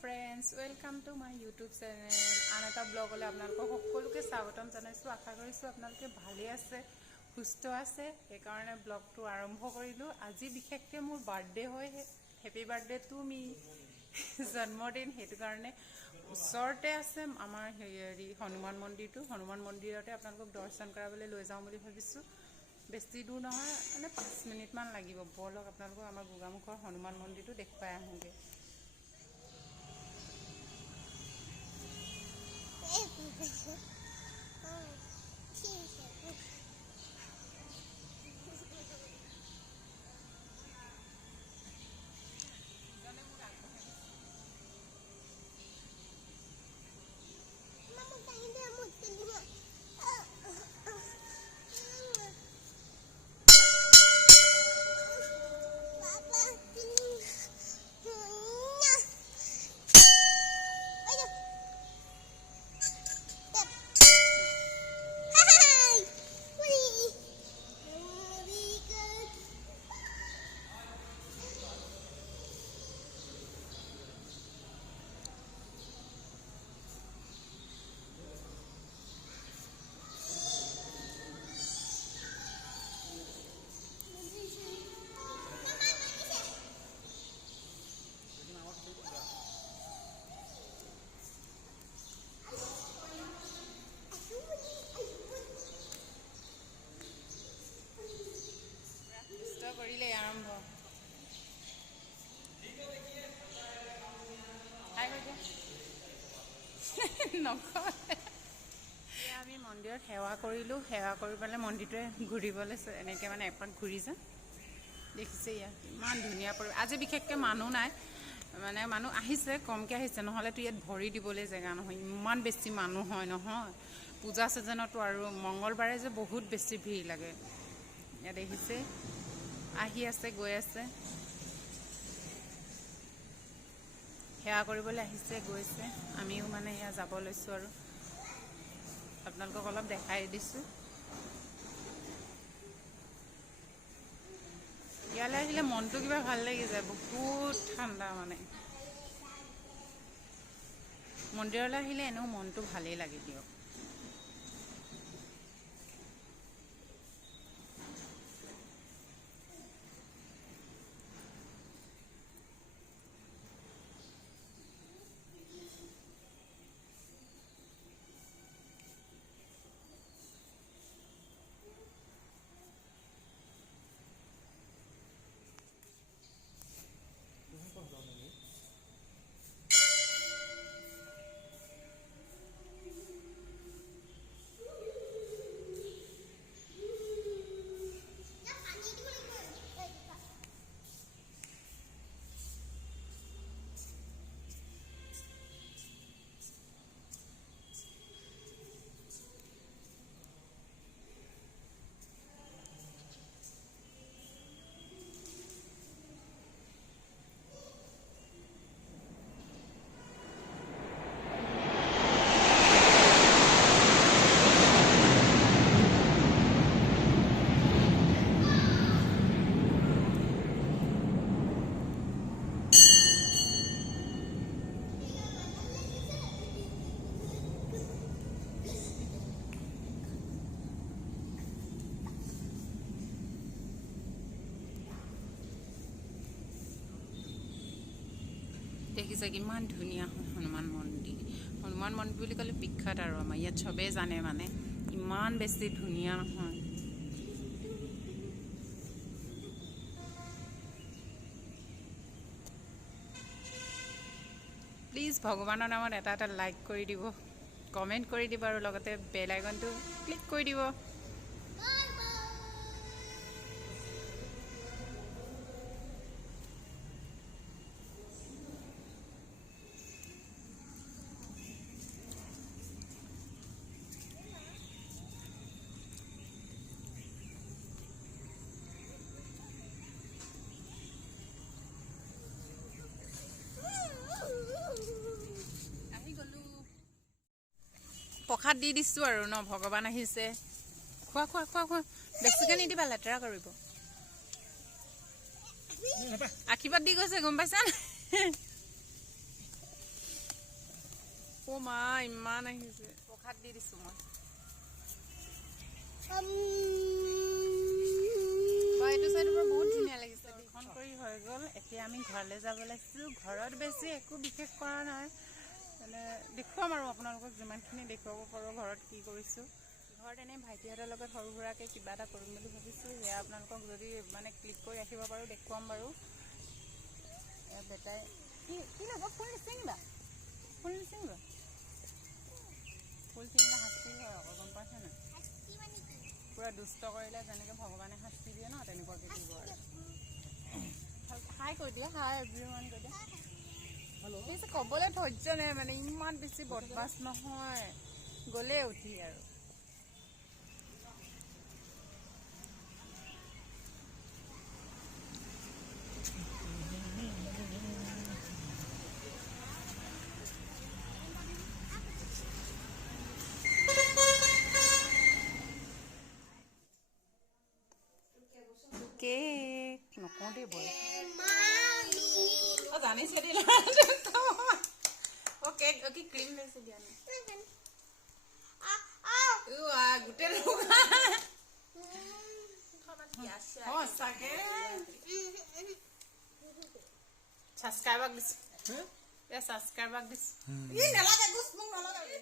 Friends welcome to my YouTube channel आन एटा ब्लगले आपनालोকক সকলোকে স্বাগতম জানাইছো। আশা কৰিছো আপোনালোকে ভালে আছে, সুস্থ আছে। সেইকাৰণে ব্লগটো আৰম্ভ কৰিলো। আজি বিশেষকৈ মোৰ বাৰ্থডে হয়। Happy birthday to me. জন্মদিন সেইটো কাৰণে ওচৰতে আছে আমাৰ হেৰি হনুমান মন্দিৰটো। হনুমান মন্দিৰতে আপোনালোকক দৰ্শন কৰাবলৈ লৈ যাওঁ বুলি ভাবিছোঁ। বেছি দূৰ নহয়, মানে 5 মিনিটমান লাগিব। বলক আপোনালোকক আমাৰ গোগামুখৰ হনুমান মন্দিৰটো দেখুৱাই আহোঁগৈ। কৰিলে আৰম্ভ আমি মন্দিৰত সেৱা কৰিলোঁ। সেৱা কৰি পেলাই মন্দিৰটোৱে ঘূৰিবলৈ এনেকৈ মানে এপাক ঘূৰি যাম। দেখিছে ইয়াত ইমান ধুনীয়া পৰিৱেশ। আজি বিশেষকৈ মানুহ নাই, মানে মানুহ আহিছে, কমকৈ আহিছে, নহ'লেতো ইয়াত ভৰি দিবলৈ জেগা নহয়। ইমান বেছি মানুহ হয় নহয়। পূজা ছিজনতো আৰু মংগলবাৰে যে বহুত বেছি ভিৰ লাগে। ইয়াত দেখিছে আহি আছে, গৈ আছে, সেৱা কৰিবলৈ আহিছে, গৈছে। আমিও মানে এয়া যাব লৈছোঁ আৰু আপোনালোকক অলপ দেখাই দিছোঁ। ইয়ালৈ আহিলে মনটো কিবা ভাল লাগি যায়, বহুত ঠাণ্ডা। মানে মন্দিৰলৈ আহিলে এনেও মনটো ভালেই লাগে দিয়ক। দেখিছে কিমান ধুনীয়া হয় হনুমান মন্দিৰ। হনুমান মন্দিৰ বুলি ক'লে বিখ্যাত আৰু আমাৰ ইয়াত চবেই জানে, মানে ইমান বেছি ধুনীয়া নহয়। প্লিজ ভগৱানৰ নামত এটা এটা লাইক কৰি দিব, কমেণ্ট কৰি দিব আৰু লগতে বেল আইকনটো ক্লিক কৰি দিব। প্ৰসাদ দি দিছোঁ আৰু ন, ভগৱান আহিছে। খোৱা খোৱা খোৱা খোৱা, বেছিকৈ নিদিবা, লেতেৰা কৰিব। আশীৰ্বাদ দি গৈছে, গম পাইছা? মা ইমান আহিছে প্ৰসাদ দি দিছোঁ মই এইটো চাইডৰ পৰা বহুত ধুনীয়া লাগিছে দৰ্শন কৰি হৈ গ'ল এতিয়া আমি ঘৰলৈ যাব লাগিছোঁ ঘৰত বেছি একো বিশেষ কৰা নাই মানে দেখুৱাম আৰু আপোনালোকক যিমানখিনি দেখুৱাব পাৰোঁ ঘৰত কি কৰিছোঁ ঘৰত এনেই ভাইটিহঁতৰ লগত সৰু সুৰাকৈ কিবা এটা কৰিম বুলি ভাবিছোঁ সেয়া আপোনালোকক যদি মানে ক্লিক কৰি ৰাখিব পাৰোঁ দেখুৱাম বাৰু বেটাই কি ল'ব ফুল নিচিঙিবা ফুল নিচিঙিবা ফুল চিঙিলে শাস্তি হয় আকৌ গম পাইছে নাই পুৰা দুষ্ট কৰিলে যেনেকৈ ভগৱানে শাস্তি দিয়ে ন তেনেকুৱাকৈ দিব আৰু হাই কৈ দিয়া হাই এভৰিৱান কৈ দিয়া পিছে ক'বলৈ ধৈৰ্য নাই মানে ইমান বেছি বদমাছ নহয় গ'লেই উঠি আৰু কেক নকওঁ দেই বল জানিছে দিলে কেক কি ক্ৰীম লৈছে দিয়া নাই গোটেই ছাবস্ক্ৰাইবাক দিছোঁ ছাবস্ক্ৰাইবাক দিছোঁ নালাগে গোচ মোক নালাগে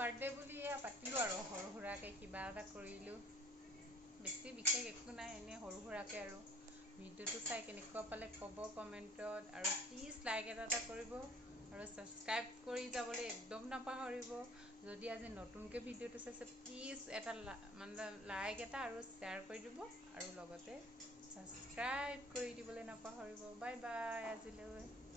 বাৰ্থডে বুলি পাতিলোঁ আৰু সৰু সুৰাকৈ কিবা এটা কৰিলোঁ বেছি বিশেষ একো নাই এনেই সৰু সুৰাকৈ আৰু ভিডিঅ'টো চাই কেনেকুৱা পালে ক'ব কমেণ্টত আৰু প্লিজ লাইক এটা কৰিব আৰু ছাবস্ক্ৰাইব কৰি যাবলৈ একদম নাপাহৰিব যদি আজি নতুনকৈ ভিডিঅ'টো চাইছে প্লিজ এটা মানে লাইক এটা আৰু শ্বেয়াৰ কৰি দিব আৰু লগতে ছাবস্ক্ৰাইব কৰি দিবলৈ নাপাহৰিব বাই বাই আজিলৈ